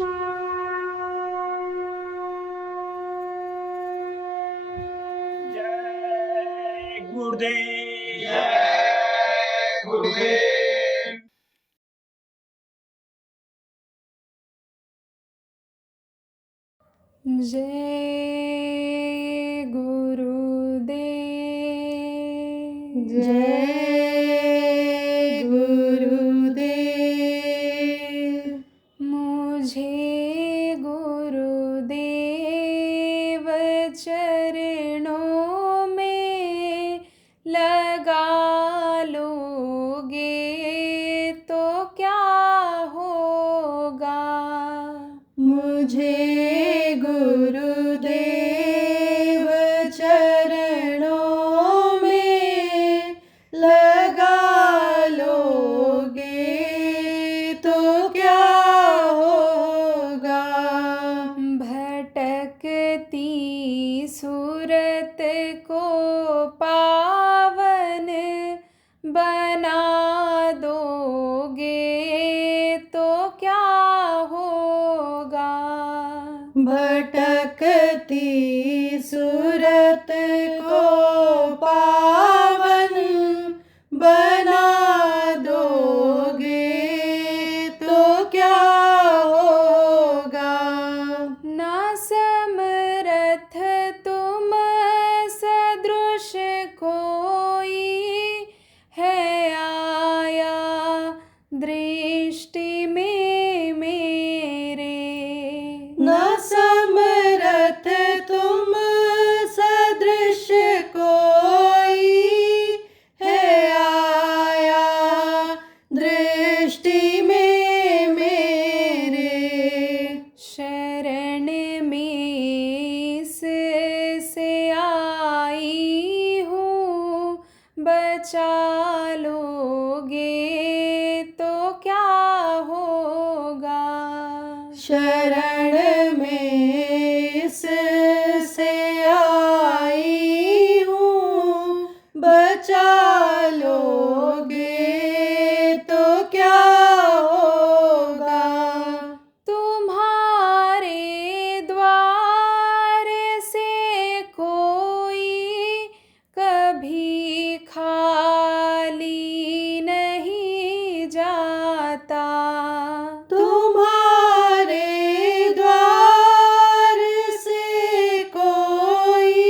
जय गुरुदेव। जय गुरुदेव। जय गुरुदेव। जय गुरुदेव। मुझे गुरुदेव चरणों में लगा लोगे तो क्या होगा। मुझे गुरुदेव चरणों में लगा लोगे तो क्या होगा। भटकती सूरत को पावन बना दोगे तो क्या होगा। भटकती सूरत को पावन बना दोगे तो क्या होगा। ना समरथ तुम सदृश कोई है आया दृष्टि में मेरे। न समरथ तुम सदृश कोई है आया दृष्टि में मेरे। शरण में इससे आई हूँ बचा लोगे तो क्या होगा। शरण में इससे आई हूँ बचा लोगे तो क्या होगा। तुम्हारे द्वार से कोई कभी खाली नहीं जाता। तुम्हारे द्वार से कोई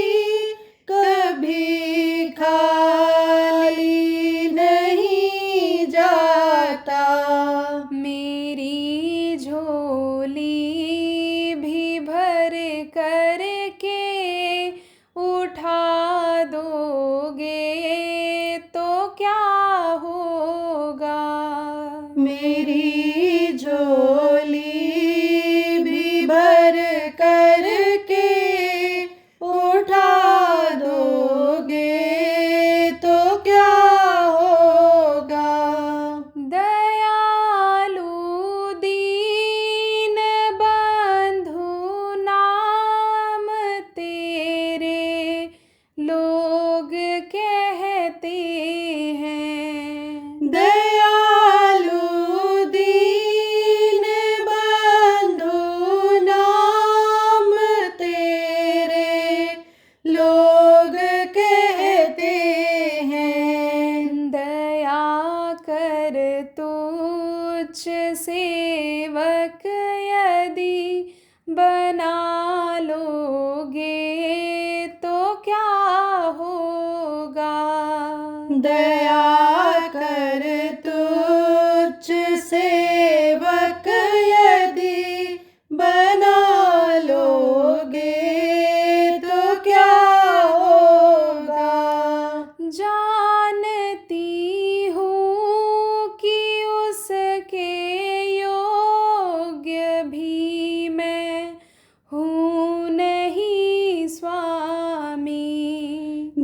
कभी खाली नहीं जाता। मेरी झोली भी भर करके उठा दोगे तो क्या होगा। मेरी झोली भी भर करके उठा दोगे तो क्या होगा। दयालु दीन बंधु नाम तेरे लोग कहते हैं। दयालु दीन बंधु नाम तेरे लोग कहते हैं। दया कर तुच्छ सेवक यदि बना लोगे तो क्या होगा। दया कर तुच्छ सेवक यदि बना लोगे तो क्या होगा। जानती हूँ कि उसके योग्य भी मैं हूँ नहीं स्वामी।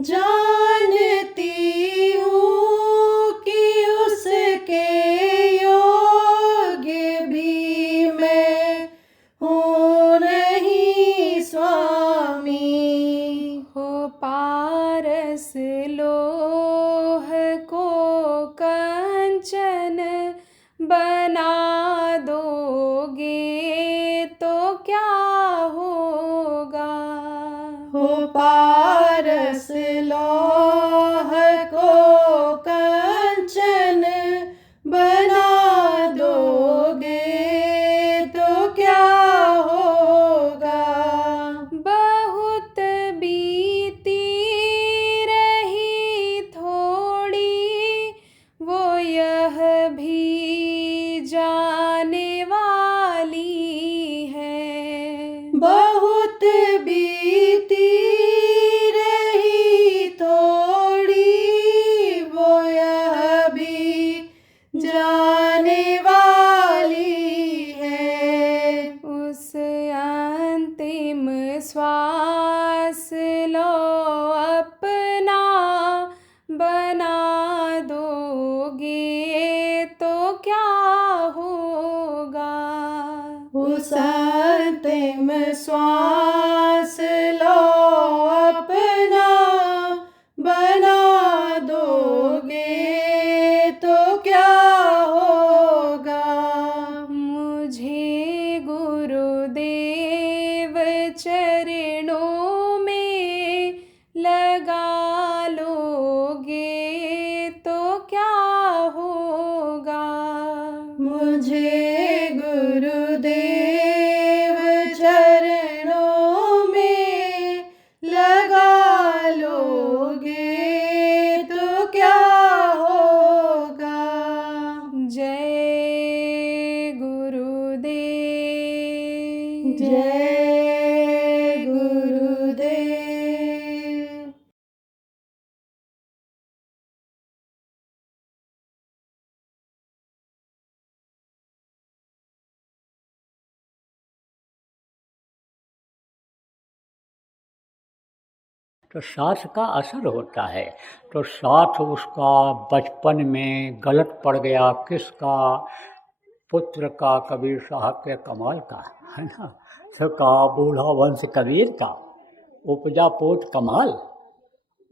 जानती हूँ कि उसके योग्य भी मैं हूँ नहीं स्वामी। हो पारस लोह को कंचन बना दोगे तो क्या होगा। हो पारस लौह को कंचन बना दोगे तो क्या होगा। बहुत बीती रही थोड़ी, वो यह भी जाने वाली है। बहुत बीती रही थोड़ी, वो यह भी जाने वाली है। उस अंतिम श्वास लो अपना बना दोगे तो क्या होगा। उस अंतिम श्वास लो अपना बना दोगे तो क्या होगा। मुझे गुरुदेव चरणों में लगा लोगे तो क्या होगा। मुझे गुरुदेव चरणों में लगा लोगे तो क्या होगा। जय गुरुदेव। जय गुरुदेव। तो साथ का असर होता है। तो साथ उसका बचपन में गलत पड़ गया, किसका, पुत्र का, कबीर साहब के कमाल का, है ना। तो कहा बूढ़ा वंश कबीर का, उपजा पोत कमाल,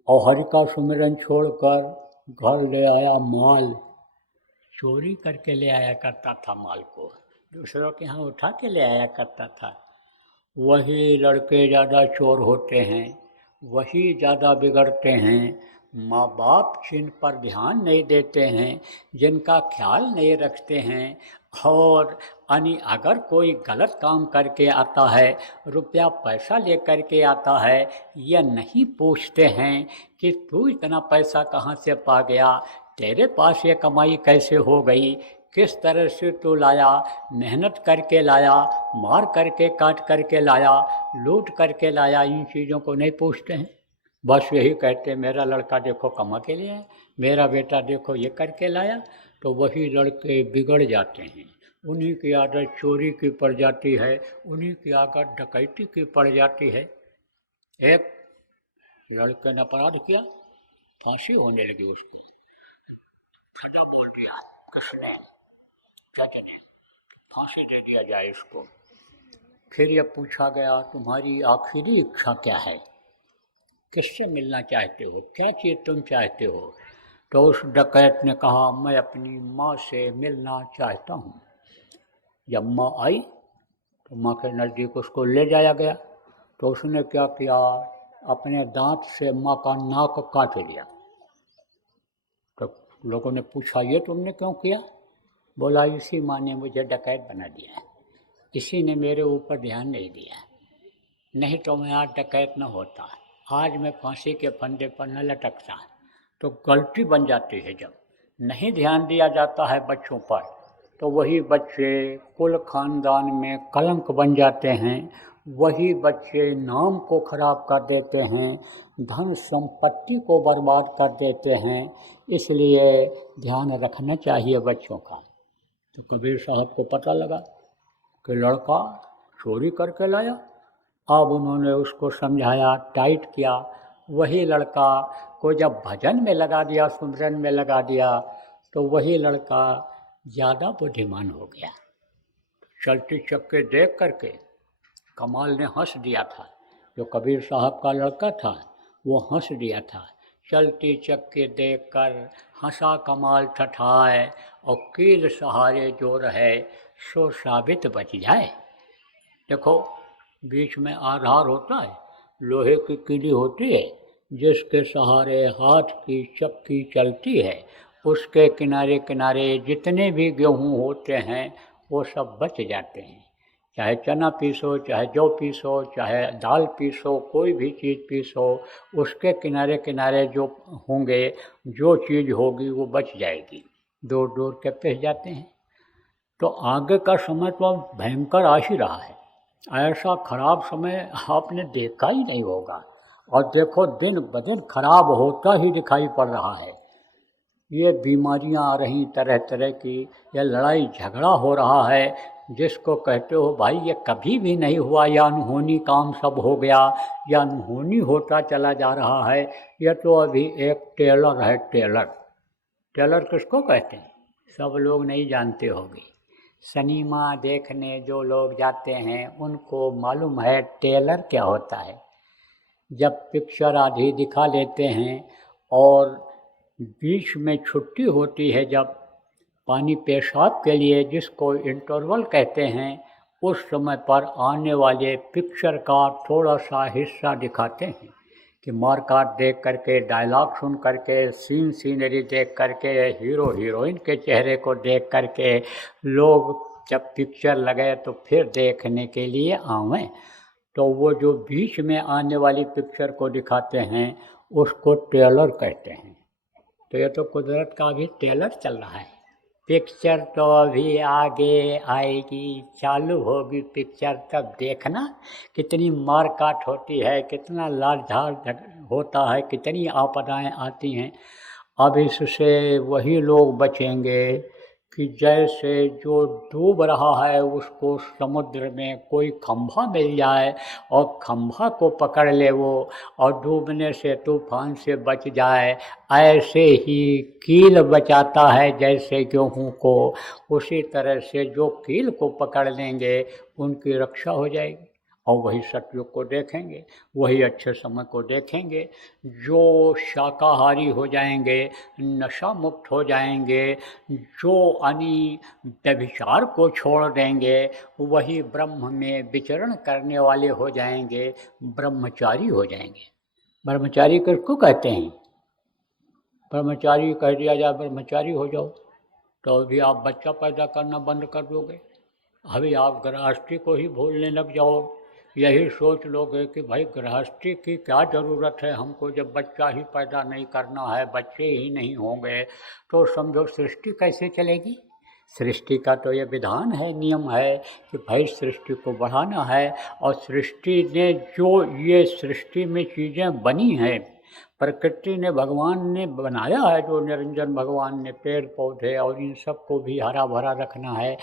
और हरि का सुमिरन छोड़कर घर ले आया माल। चोरी करके ले आया करता था माल को, दूसरों के यहाँ उठा के ले आया करता था। वही लड़के ज़्यादा चोर होते हैं, वही ज़्यादा बिगड़ते हैं। माँ बाप जिन पर ध्यान नहीं देते हैं, जिनका ख्याल नहीं रखते हैं, और अगर कोई गलत काम करके आता है, रुपया पैसा ले करके आता है, या नहीं पूछते हैं कि तू इतना पैसा कहाँ से पा गया, तेरे पास ये कमाई कैसे हो गई, किस तरह से तू लाया, मेहनत करके लाया, मार करके काट करके लाया, लूट करके लाया, इन चीज़ों को नहीं पूछते हैं। बस यही कहते मेरा लड़का देखो कमा के लिए आया, मेरा बेटा देखो ये करके लाया। तो वही लड़के बिगड़ जाते हैं, उन्हीं की आदत चोरी की पड़ जाती है, उन्हीं की आदत डकैती की पड़ जाती है। एक लड़के ने अपराध किया, फांसी होने लगी उसकी। बोल दिया किसने, जज ने, फांसी दे दिया जाए इसको। फिर ये पूछा गया तुम्हारी आखिरी इच्छा क्या है, किससे मिलना चाहते हो, क्या चीज़ तुम चाहते हो। तो उस डकैत ने कहा मैं अपनी माँ से मिलना चाहता हूँ। जब माँ आई तो माँ के नज़दीक उसको ले जाया गया। तो उसने क्या किया, अपने दांत से माँ का नाक काट लिया। तो लोगों ने पूछा ये तुमने क्यों किया। बोला इसी माँ ने मुझे डकैत बना दिया है, इसी ने मेरे ऊपर ध्यान नहीं दिया, नहीं तो मैं आज डकैत न होता, आज मैं फांसी के फंदे पर न लटकता। तो गलती बन जाती है, जब नहीं ध्यान दिया जाता है बच्चों पर, तो वही बच्चे कुल खानदान में कलंक बन जाते हैं, वही बच्चे नाम को खराब कर देते हैं, धन संपत्ति को बर्बाद कर देते हैं। इसलिए ध्यान रखना चाहिए बच्चों का। तो कबीर साहब को पता लगा कि लड़का चोरी करके लाया। अब उन्होंने उसको समझाया, टाइट किया। वही लड़का को जब भजन में लगा दिया, सुमिरन में लगा दिया, तो वही लड़का ज़्यादा बुद्धिमान हो गया। चलती चक्के देख करके कमाल ने हंस दिया था, जो कबीर साहब का लड़का था वो हंस दिया था। चलती चक्के देख कर हंसा कमाल ठठाए, और कील सहारे जो रहे सो साबित बच जाए। देखो, बीच में आधार होता है, लोहे की कीली होती है, जिसके सहारे हाथ की चक्की चलती है। उसके किनारे किनारे जितने भी गेहूँ होते हैं वो सब बच जाते हैं। चाहे चना पीसो, चाहे जौ पीसो, चाहे दाल पीसो, कोई भी चीज़ पीसो, उसके किनारे किनारे जो होंगे, जो चीज़ होगी वो बच जाएगी। दूर दूर के पिस जाते हैं। तो आगे का समय तो अब भयंकर आ ही रहा है। ऐसा खराब समय आपने देखा ही नहीं होगा। और देखो, दिन ब दिन खराब होता ही दिखाई पड़ रहा है। ये बीमारियां आ रही तरह तरह की, ये लड़ाई झगड़ा हो रहा है, जिसको कहते हो भाई ये कभी भी नहीं हुआ, या अनहोनी काम सब हो गया, या अनहोनी होता चला जा रहा है। ये तो अभी एक टेलर है, टेलर। टेलर किसको कहते हैं सब लोग नहीं जानते होंगे। सिनेमा देखने जो लोग जाते हैं उनको मालूम है टेलर क्या होता है। जब पिक्चर आधी दिखा लेते हैं और बीच में छुट्टी होती है, जब पानी पेशाब के लिए, जिसको इंटरवल कहते हैं, उस समय पर आने वाले पिक्चर का थोड़ा सा हिस्सा दिखाते हैं कि मारकाट देख करके, डायलॉग सुन करके, सीनरी देख करके, हीरो हीरोइन के चेहरे को देख करके लोग जब पिक्चर लगे तो फिर देखने के लिए आवें। तो वो जो बीच में आने वाली पिक्चर को दिखाते हैं उसको टेलर कहते हैं। तो ये तो कुदरत का भी टेलर चल रहा है। पिक्चर तो अभी आगे आएगी, चालू होगी पिक्चर, तब देखना कितनी मार काट होती है, कितना लाठ होता है, कितनी आपदाएं आती हैं। अब इससे वही लोग बचेंगे कि जैसे जो डूब रहा है उसको समुद्र में कोई खंभा मिल जाए और खंभा को पकड़ ले वो, और डूबने से, तूफान से बच जाए। ऐसे ही कील बचाता है जैसे गेहूँ को, उसी तरह से जो कील को पकड़ लेंगे उनकी रक्षा हो जाएगी। और वही सतयुग को देखेंगे, वही अच्छे समय को देखेंगे। जो शाकाहारी हो जाएंगे, नशा मुक्त हो जाएंगे, जो व्यभिचार को छोड़ देंगे, वही ब्रह्म में विचरण करने वाले हो जाएंगे, ब्रह्मचारी हो जाएंगे। ब्रह्मचारी किसको कहते हैं? ब्रह्मचारी कह दिया जाए ब्रह्मचारी हो जाओ तो अभी आप बच्चा पैदा करना बंद कर दोगे, अभी आप गृहस्थी को ही भूलने लग जाओ। यही सोच लोगे कि भाई गृहस्थी की क्या ज़रूरत है हमको, जब बच्चा ही पैदा नहीं करना है, बच्चे ही नहीं होंगे तो समझो सृष्टि कैसे चलेगी। सृष्टि का तो ये विधान है, नियम है कि भाई सृष्टि को बढ़ाना है। और सृष्टि ने जो ये सृष्टि में चीज़ें बनी हैं, प्रकृति ने, भगवान ने बनाया है, जो निरंजन भगवान ने पेड़ पौधे और इन सब को भी हरा भरा रखना है।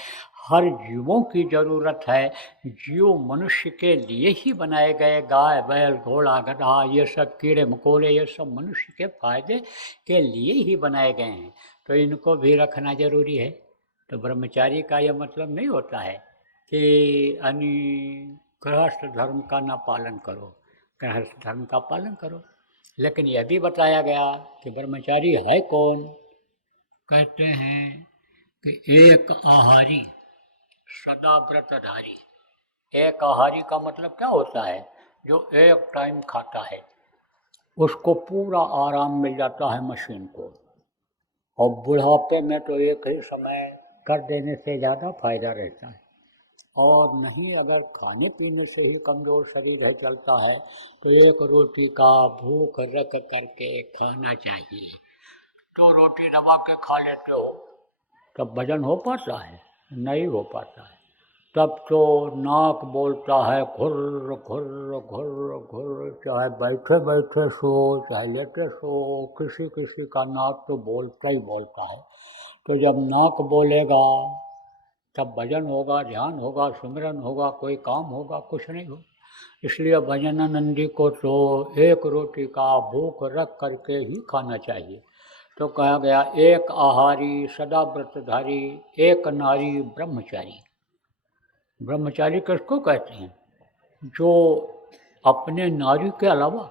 हर जीवों की ज़रूरत है। जीव मनुष्य के लिए ही बनाए गए, गाय बैल घोड़ा गधा ये सब कीड़े मकोड़े ये सब मनुष्य के फायदे के लिए ही बनाए गए हैं, तो इनको भी रखना जरूरी है। तो ब्रह्मचारी का यह मतलब नहीं होता है कि गृहस्थ धर्म का ना पालन करो, गृहस्थ धर्म का पालन करो। लेकिन यह भी बताया गया कि ब्रह्मचारी है कौन। कहते हैं कि एक आहारी सदा व्रतधारी। एक आहारी का मतलब क्या होता है? जो एक टाइम खाता है उसको पूरा आराम मिल जाता है मशीन को, और बुढ़ापे में तो एक ही समय कर देने से ज़्यादा फायदा रहता है। और नहीं, अगर खाने पीने से ही कमज़ोर शरीर है चलता है तो एक रोटी का भूख रख करके खाना चाहिए। तो रोटी दबा के खा लेते हो तब वजन हो पाता है? नहीं हो पाता है। तब तो नाक बोलता है घुर्र घुर्र घुर्र घुर्र, चाहे बैठे बैठे सो चाहे लेटे सो, किसी किसी का नाक तो बोलता ही बोलता है। तो जब नाक बोलेगा तब भजन होगा, ध्यान होगा, सिमरन होगा, कोई काम होगा, कुछ नहीं हो। इसलिए भजनानंदी को तो एक रोटी का भूख रख करके ही खाना चाहिए। तो कहा गया एक आहारी सदा व्रतधारी, एक नारी ब्रह्मचारी। ब्रह्मचारी किसको कहते हैं? जो अपने नारी के अलावा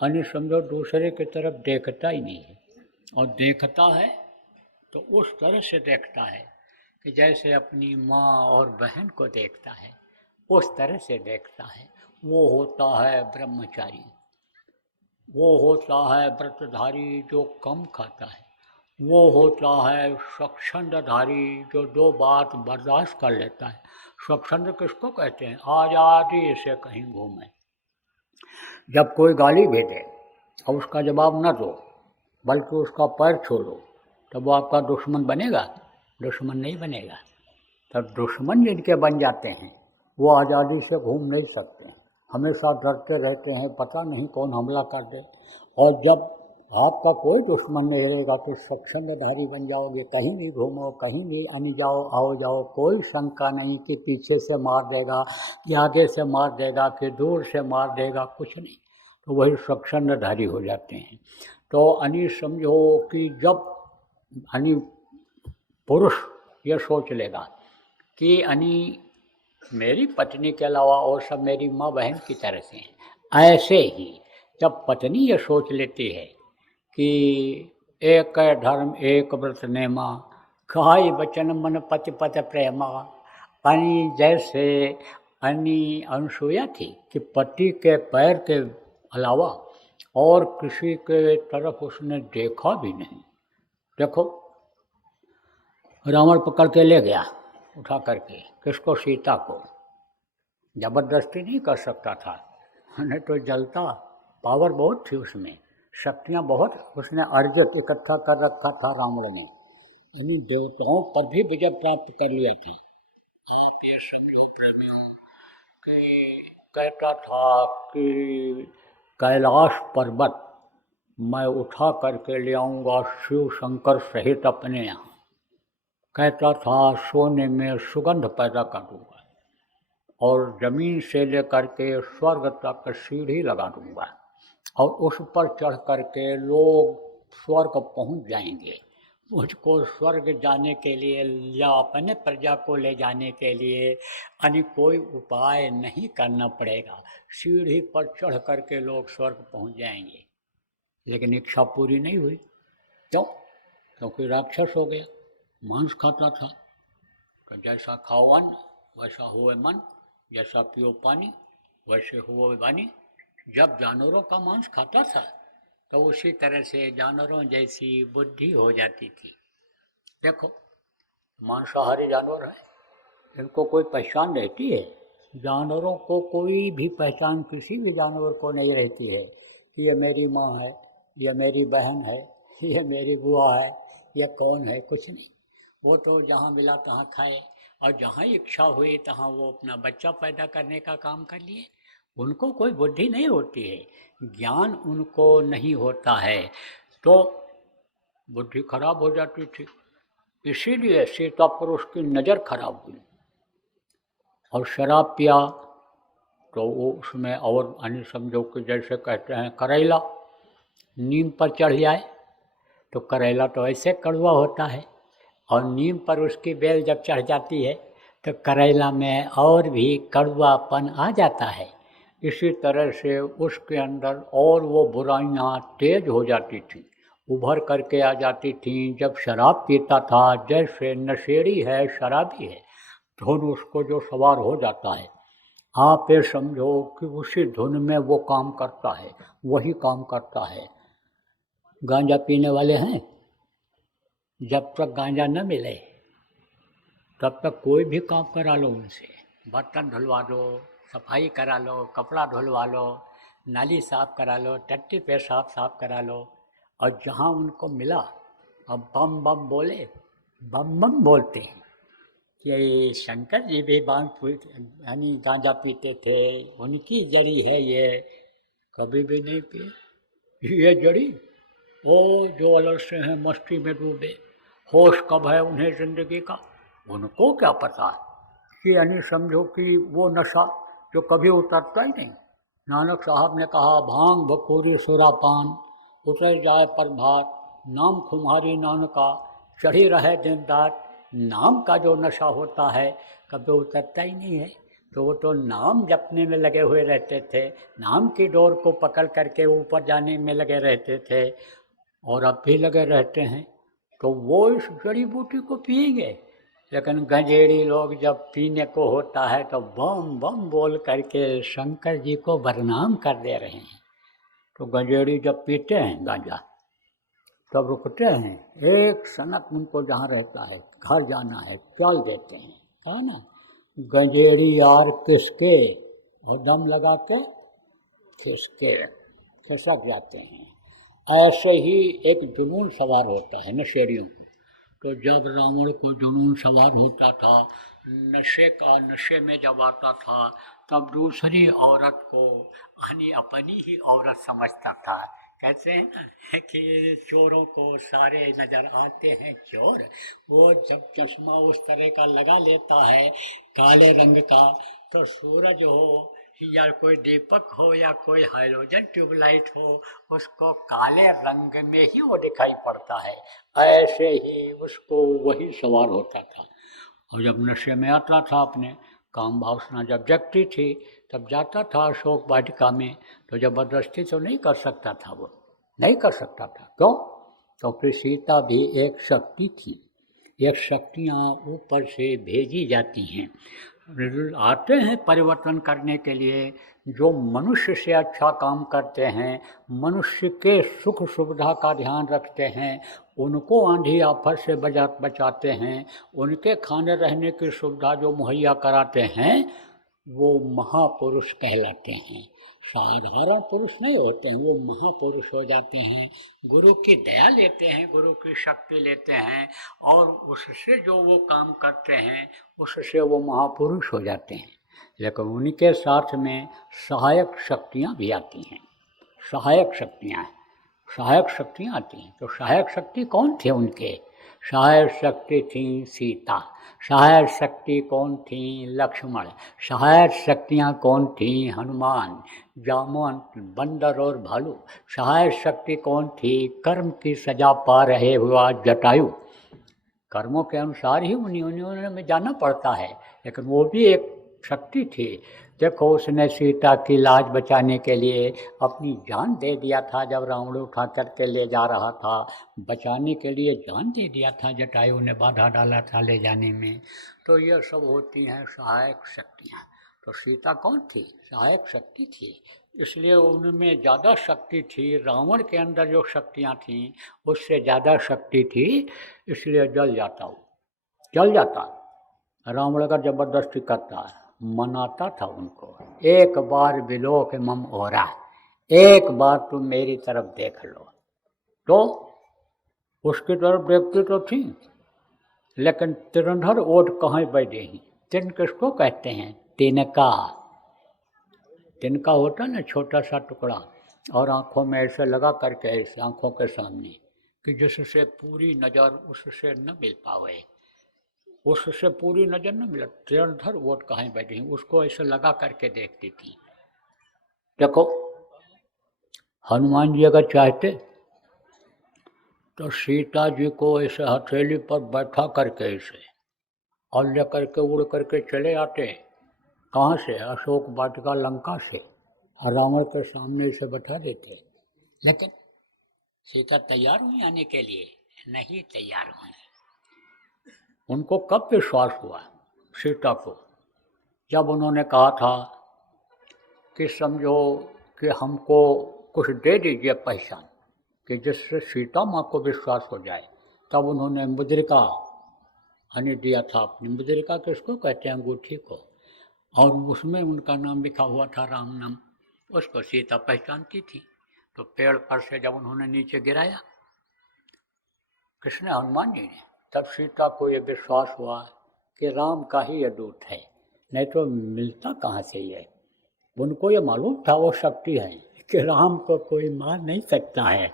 अन्य समझो दूसरे की तरफ देखता ही नहीं है, और देखता है तो उस तरह से देखता है कि जैसे अपनी माँ और बहन को देखता है, उस तरह से देखता है। वो होता है ब्रह्मचारी, वो होता है व्रतधारी जो कम खाता है, वो होता है स्वच्छंदधारी जो दो बात बर्दाश्त कर लेता है। स्वच्छंद किसको कहते हैं? आज़ादी से कहीं घूमे। जब कोई गाली भी दे और उसका जवाब न दो बल्कि उसका पैर छोड़ो, तब वो आपका दुश्मन बनेगा? दुश्मन नहीं बनेगा। तब दुश्मन जिनके बन जाते हैं वो आज़ादी से घूम नहीं सकते हैं, हमेशा डरते रहते हैं पता नहीं कौन हमला कर दे। और जब आपका कोई दुश्मन नहीं रहेगा तो स्वच्छंदधारी बन जाओगे, कहीं भी घूमो, कहीं भी आने जाओ आओ जाओ, कोई शंका नहीं कि पीछे से मार देगा कि आगे से मार देगा कि दूर से मार देगा, कुछ नहीं। तो वही स्वच्छंदधारी हो जाते हैं। तो अनी समझो कि जब अनी पुरुष ये सोच लेगा कि अनी मेरी पत्नी के अलावा और सब मेरी माँ बहन की तरह से हैं, ऐसे ही जब पत्नी ये सोच लेती है कि एक धर्म एक व्रत नेमा, खाई बचन मन पति पत प्रेमा, अनि जैसे अनि अनुसुईया थी कि पति के पैर के अलावा और किसी के तरफ उसने देखा भी नहीं। देखो रावण पकड़ के ले गया उठा करके, किसको? सीता को। जबरदस्ती नहीं कर सकता था, नहीं तो जलता। पावर बहुत थी उसमें, शक्तियाँ बहुत उसने अर्जित इकट्ठा कर रखा था रावण ने, यानी देवताओं पर भी विजय प्राप्त कर लिया था। आप ये समझो प्रेमियों कि कहता था कि कैलाश पर्वत मैं उठा करके ले आऊँगा शिव शंकर सहित अपने यहाँ। कहता था सोने में सुगंध पैदा कर दूँगा और ज़मीन से लेकर के स्वर्ग तक सीढ़ी लगा दूँगा और उस पर चढ़ करके लोग स्वर्ग पहुँच जाएंगे। मुझको स्वर्ग जाने के लिए या अपने प्रजा को ले जाने के लिए अन्य कोई उपाय नहीं करना पड़ेगा, सीढ़ी पर चढ़ करके लोग स्वर्ग पहुँच जाएंगे। लेकिन इच्छा पूरी नहीं हुई। क्यों? क्योंकि राक्षस हो गया, मांस खाता था। तो जैसा खाओ अन्न वैसा हुए मन, जैसा पियो पानी वैसे हुए वाणी। जब जानवरों का मांस खाता था तो उसी तरह से जानवरों जैसी बुद्धि हो जाती थी। देखो मांसाहारी जानवर है, इनको कोई पहचान रहती है? जानवरों को कोई भी पहचान किसी भी जानवर को नहीं रहती है कि ये मेरी माँ है, ये मेरी बहन है, ये मेरी बुआ है, ये कौन है, कुछ नहीं। वो तो जहाँ मिला तहाँ खाए और जहाँ इच्छा हुई तहाँ वो अपना बच्चा पैदा करने का काम कर लिए। उनको कोई बुद्धि नहीं होती है, ज्ञान उनको नहीं होता है, तो बुद्धि खराब हो जाती थी। इसीलिए सीता पर उसकी नज़र खराब हुई और शराब पिया तो वो उसमें और अन्य समझो कि जैसे कहते हैं करेला नीम पर चढ़ जाए तो करेला तो ऐसे कड़वा होता है और नीम पर उसकी बेल जब चढ़ जाती है तो करेला में और भी कड़वापन आ जाता है। इसी तरह से उसके अंदर और वो बुराइयाँ तेज हो जाती थी, उभर करके आ जाती थीं। जब शराब पीता था, जैसे नशेड़ी है शराबी है, धुन उसको जो सवार हो जाता है, आप ये समझो कि उसी धुन में वो काम करता है, वही काम करता है। गांजा पीने वाले हैं, जब तक गांजा न मिले तब तक कोई भी काम करा लो उनसे, बर्तन धुलवा लो, सफाई करा लो, कपड़ा धुलवा लो, नाली साफ़ करा लो, टट्टी पेशाब साफ़ करा लो, और जहाँ उनको मिला अब बम बम बोले, बम बम बोलते हैं कि शंकर जी भी यानी गांजा पीते थे, उनकी जड़ी है ये, कभी भी नहीं पिए ये जड़ी। वो जो अलग से हैं मस्ती में डूबे, होश कब है उन्हें ज़िंदगी का, उनको क्या पता कि यानी समझो कि वो नशा जो कभी उतरता ही नहीं। नानक साहब ने कहा भांग भखूरी सुरापान, उतर जाए प्रभात, नाम खुमारी नानका, चढ़ी रहे दिन रात। नाम का जो नशा होता है कभी उतरता ही नहीं है, तो वो तो नाम जपने में लगे हुए रहते थे, नाम की डोर को पकड़ करके ऊपर जाने में लगे रहते थे और अब भी लगे रहते हैं। तो वो इस जड़ी बूटी को पिएंगे लेकिन गंजेड़ी लोग जब पीने को होता है तो बम बम बोल करके शंकर जी को बदनाम कर दे रहे हैं। तो गंजेड़ी जब पीते हैं गांजा तब रुकते हैं, एक सनक उनको जहाँ रहता है घर जाना है चल देते हैं, कहा ना गंजेड़ी यार किसके, और दम लगा के खिसके खिसक जाते हैं। ऐसे ही एक जुनून सवार होता है नशेड़ियों को। तो जब रावण को जुनून सवार होता था नशे में जब आता था तब दूसरी औरत को अपनी ही औरत समझता था। कहते हैं ना कि चोरों को सारे नज़र आते हैं चोर, वो जब चश्मा उस तरह का लगा लेता है काले रंग का, तो सूरज हो या कोई दीपक हो या कोई हाइड्रोजन ट्यूबलाइट हो, उसको काले रंग में ही वो दिखाई पड़ता है। ऐसे ही उसको वही सवार होता था। और जब नशे में आता था, अपने काम वासना जब जगती थी तब जाता था अशोक वाटिका में, तो जबरदस्ती तो नहीं कर सकता था, वो नहीं कर सकता था। क्यों? क्योंकि सीता भी एक शक्ति थी। एक शक्तियाँ ऊपर से भेजी जाती हैं, आते हैं परिवर्तन करने के लिए। जो मनुष्य से अच्छा काम करते हैं, मनुष्य के सुख सुविधा का ध्यान रखते हैं, उनको आंधी आफत से बचाते हैं, उनके खाने रहने की सुविधा जो मुहैया कराते हैं, वो महापुरुष कहलाते हैं। साधारण पुरुष नहीं होते हैं, वो महापुरुष हो जाते हैं। गुरु की दया लेते हैं, गुरु की शक्ति लेते हैं, और उससे जो वो काम करते हैं उससे वो महापुरुष हो जाते हैं। लेकिन उनके साथ में सहायक शक्तियाँ भी आती हैं। सहायक शक्तियाँ आती हैं। तो सहायक शक्ति कौन थे उनके? सहायक शक्ति थी सीता। सहायक शक्ति कौन थी? लक्ष्मण। सहायक शक्तियाँ कौन थी? हनुमान, जामवंत, बंदर और भालू। सहायक शक्ति कौन थी? कर्म की सजा पा रहे हुआ जटायु। कर्मों के अनुसार ही उन्हीं में जाना पड़ता है, लेकिन वो भी एक शक्ति थी। देखो, उसने सीता की लाज बचाने के लिए अपनी जान दे दिया था। जब रावण उठा करके ले जा रहा था, बचाने के लिए जान दे दिया था, जटायु ने बाधा डाला था ले जाने में। तो ये सब होती हैं सहायक शक्तियाँ। तो सीता कौन थी? सहायक शक्ति थी, इसलिए उनमें ज़्यादा शक्ति थी। रावण के अंदर जो शक्तियाँ थीं उससे ज़्यादा शक्ति थी, इसलिए जल जाता। रावण अगर जबरदस्ती करता, मनाता था उनको, एक बार विलोक मम ओरा, एक बार तुम मेरी तरफ देख लो। तो उसकी तरफ देखती तो थी, लेकिन तिरंधर ओट कहाँ बैठे ही। तिन किसको कहते हैं? तिनका होता ना छोटा सा टुकड़ा, और आँखों में ऐसे लगा करके, ऐसे आँखों के सामने, कि जिससे पूरी नज़र उससे न मिल पावे, उससे पूरी नज़र न मिले। तिरंधर वोट कहाँ बैठी, उसको ऐसे लगा करके देखती थी। देखो, हनुमान जी अगर चाहते तो सीता जी को ऐसे हथेली पर बैठा करके ऐसे और ले करके उड़ करके चले आते। कहाँ से? अशोक वाटिका लंका से, और रावण के सामने इसे बैठा देते। लेकिन सीता तैयार हुई आने के लिए? नहीं तैयार हुई। उनको कब विश्वास हुआ सीता को? जब उन्होंने कहा था कि समझो कि हमको कुछ दे दीजिए पहचान, कि जिससे सीता माँ को विश्वास हो जाए। तब उन्होंने मुद्रिका दिया था। अपनी मुद्रिका किसको कहते हैं? अंगूठी को। और उसमें उनका नाम लिखा हुआ था, राम नाम। उसको सीता पहचानती थी। तो पेड़ पर से जब उन्होंने नीचे गिराया, किसने? हनुमान जी ने। तब सीता को ये विश्वास हुआ कि राम का ही ये दूत है, नहीं तो मिलता कहाँ से ये। उनको ये मालूम था वो शक्ति है कि राम को कोई मार नहीं सकता है।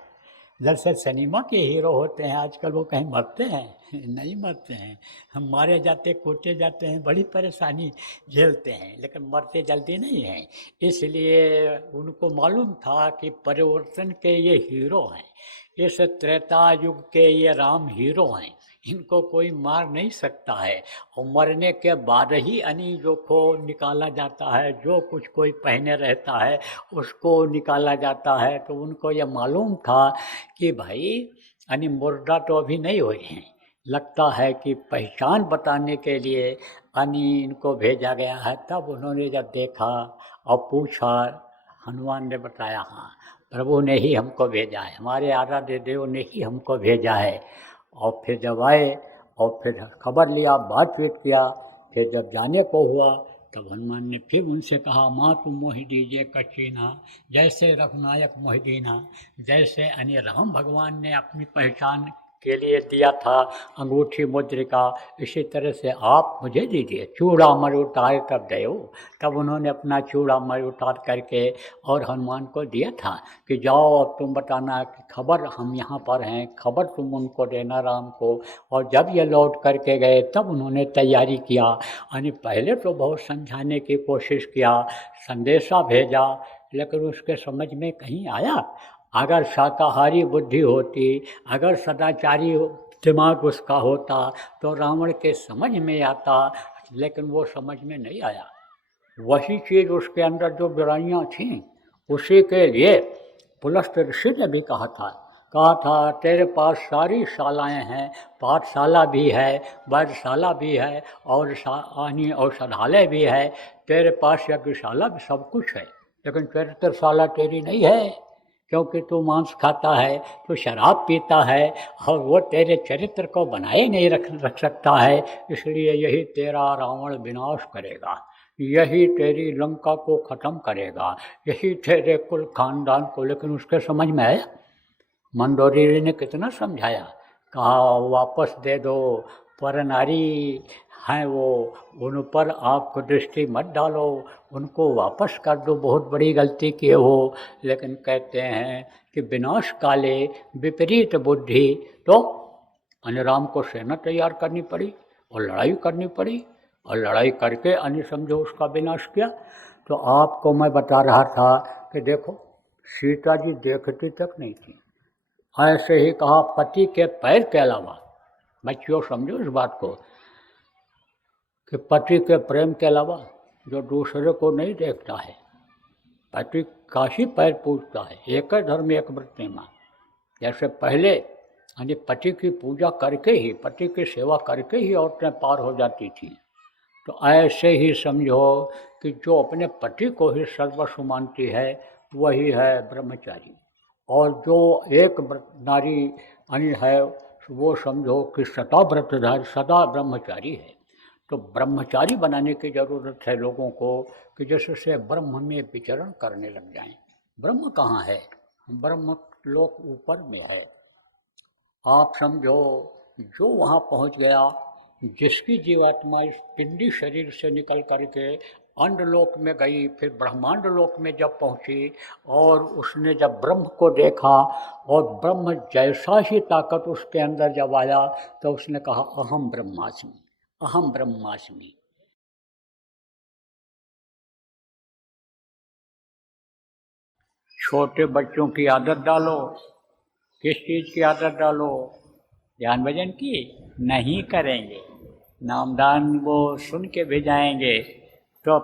दरअसल सिनेमा के हीरो होते हैं आजकल, वो कहीं मरते हैं? नहीं मरते हैं। हम मारे जाते, कूटे जाते हैं, बड़ी परेशानी झेलते हैं, लेकिन मरते जल्दी नहीं हैं। इसलिए उनको मालूम था कि परिवर्तन के ये हीरो हैं, इस त्रेता युग के ये राम हीरो हैं, इनको कोई मार नहीं सकता है। और मरने के बाद ही अनीजों को निकाला जाता है, जो कुछ कोई पहने रहता है उसको निकाला जाता है। तो उनको ये मालूम था कि भाई मुर्दा तो अभी नहीं हुए हैं, लगता है कि पहचान बताने के लिए इनको भेजा गया है। तब उन्होंने जब देखा और पूछा, हनुमान ने बताया, हाँ प्रभु ने ही हमको भेजा है, हमारे आराध्य देव ने ही हमको भेजा है। और फिर जब आए और फिर खबर लिया, बातचीत किया, फिर जब जाने को हुआ तब हनुमान ने फिर उनसे कहा, माँ तुम मोहि दीजिए कचीना, जैसे रघुनायक मोहि दीना। जैसे राम भगवान ने अपनी पहचान के लिए दिया था अंगूठी मुद्रिका, इसी तरह से आप मुझे दीजिए चूड़ामणि उतार तब दयो। तब उन्होंने अपना चूड़ामणि उतार करके और हनुमान को दिया था कि जाओ अब तुम बताना कि खबर हम यहाँ पर हैं, खबर तुम उनको देना राम को। और जब ये लौट करके गए तब उन्होंने तैयारी किया, यानी पहले तो बहुत समझाने की कोशिश किया, संदेशा भेजा, लेकिन उसके समझ में कहीं आया। अगर शाकाहारी बुद्धि होती, अगर सदाचारी दिमाग उसका होता तो रावण के समझ में आता, लेकिन वो समझ में नहीं आया। वही चीज़ उसके अंदर जो बुराइयाँ थीं उसी के लिए पुलस्त ऋषि ने भी कहा था तेरे पास सारी शालाएँ हैं, पाठशाला भी है, वैधशाला भी है और औषधालय भी है, तेरे पास यज्ञशाला भी सब कुछ है, लेकिन चरित्रशाला तेरी नहीं है, क्योंकि तू मांस खाता है, तू शराब पीता है और वो तेरे चरित्र को बनाए नहीं रख सकता है। इसलिए यही तेरा रावण विनाश करेगा, यही तेरी लंका को ख़त्म करेगा, यही तेरे कुल खानदान को। लेकिन उसके समझ में आया? मंदोदरी ने कितना समझाया, कहा वापस दे दो, पर नारी हैं वो, उन पर आपको दृष्टि मत डालो, उनको वापस कर दो, बहुत बड़ी गलती किए हो। लेकिन कहते हैं कि विनाश काले विपरीत बुद्धि, तो राम को सेना तैयार करनी पड़ी और लड़ाई करनी पड़ी, और लड़ाई करके समझो उसका विनाश किया। तो आपको मैं बता रहा था कि देखो सीता जी देखती तक नहीं थी, ऐसे ही कहा पति के पैर के अलावा, बच्चियों समझो इस बात को, कि पति के प्रेम के अलावा जो दूसरे को नहीं देखता है, पति का ही पैर पूजता है। एक धर्म एक व्रत नियमा, जैसे पहले यानी पति की पूजा करके ही, पति की सेवा करके ही औरतें पार हो जाती थी, तो ऐसे ही समझो कि जो अपने पति को ही सर्वस्व मानती है वही है ब्रह्मचारी, और जो एक नारी यानी है वो समझो कि सदा व्रतधारी, सदा ब्रह्मचारी है। तो ब्रह्मचारी बनाने की ज़रूरत है लोगों को कि जिससे ब्रह्म में विचरण करने लग जाएं। ब्रह्म कहाँ है? ब्रह्म लोक ऊपर में है। आप समझो जो वहाँ पहुँच गया, जिसकी जीवात्मा इस पिंडी शरीर से निकल करके अंड लोक में गई, फिर ब्रह्मांड लोक में जब पहुँची और उसने जब ब्रह्म को देखा और ब्रह्म जैसा ही ताकत उसके अंदर जब आया तो उसने कहा अहम ब्रह्मास्मि, अहम ब्रह्मास्मि। छोटे बच्चों की आदत डालो, किस चीज़ की आदत डालो? ध्यान भजन की नहीं करेंगे, नामदान वो सुन के भी जाएंगे तो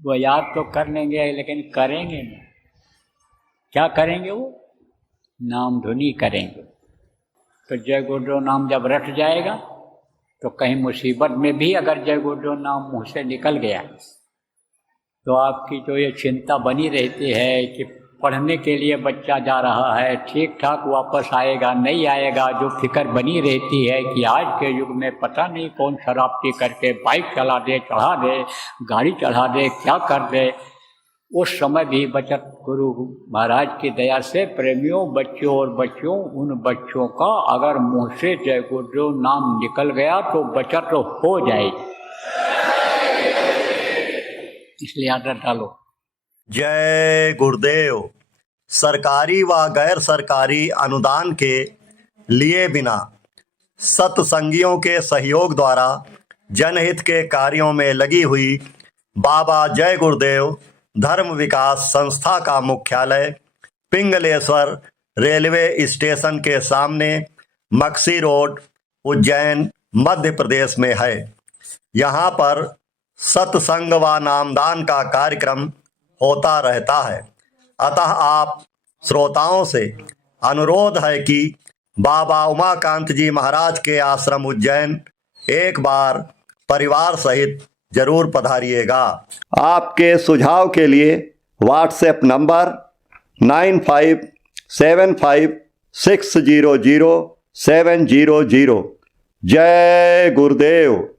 वो याद तो कर लेंगे लेकिन करेंगे नहीं। क्या करेंगे? वो नाम धुनी करेंगे। तो जय गुरुदेव नाम जब रट जाएगा तो कहीं मुसीबत में भी अगर जय गुरुदेव नाम मुँह से निकल गया तो आपकी जो ये चिंता बनी रहती है कि पढ़ने के लिए बच्चा जा रहा है, ठीक ठाक वापस आएगा नहीं आएगा, जो फिक्र बनी रहती है कि आज के युग में पता नहीं कौन शराब पी करके बाइक चला दे, चढ़ा दे, गाड़ी चढ़ा दे, क्या कर दे, उस समय भी बचत गुरु महाराज की दया से प्रेमियों, बच्चों और बच्चों, उन बच्चों का अगर मुँह से जय गुरुदेव नाम निकल गया तो बचत तो हो जाएगी। इसलिए आदत डालो। जय गुरुदेव। सरकारी व गैर सरकारी अनुदान के लिए बिना सत्संगियों के सहयोग द्वारा जनहित के कार्यों में लगी हुई बाबा जय गुरुदेव धर्म विकास संस्था का मुख्यालय पिंगलेश्वर रेलवे स्टेशन के सामने मक्सी रोड, उज्जैन, मध्य प्रदेश में है। यहाँ पर सत्संग व नामदान का कार्यक्रम होता रहता है। अतः आप श्रोताओं से अनुरोध है कि बाबा उमाकांत जी महाराज के आश्रम उज्जैन एक बार परिवार सहित जरूर पधारिएगा। आपके सुझाव के लिए व्हाट्सएप नंबर 9575600700। जय गुरुदेव।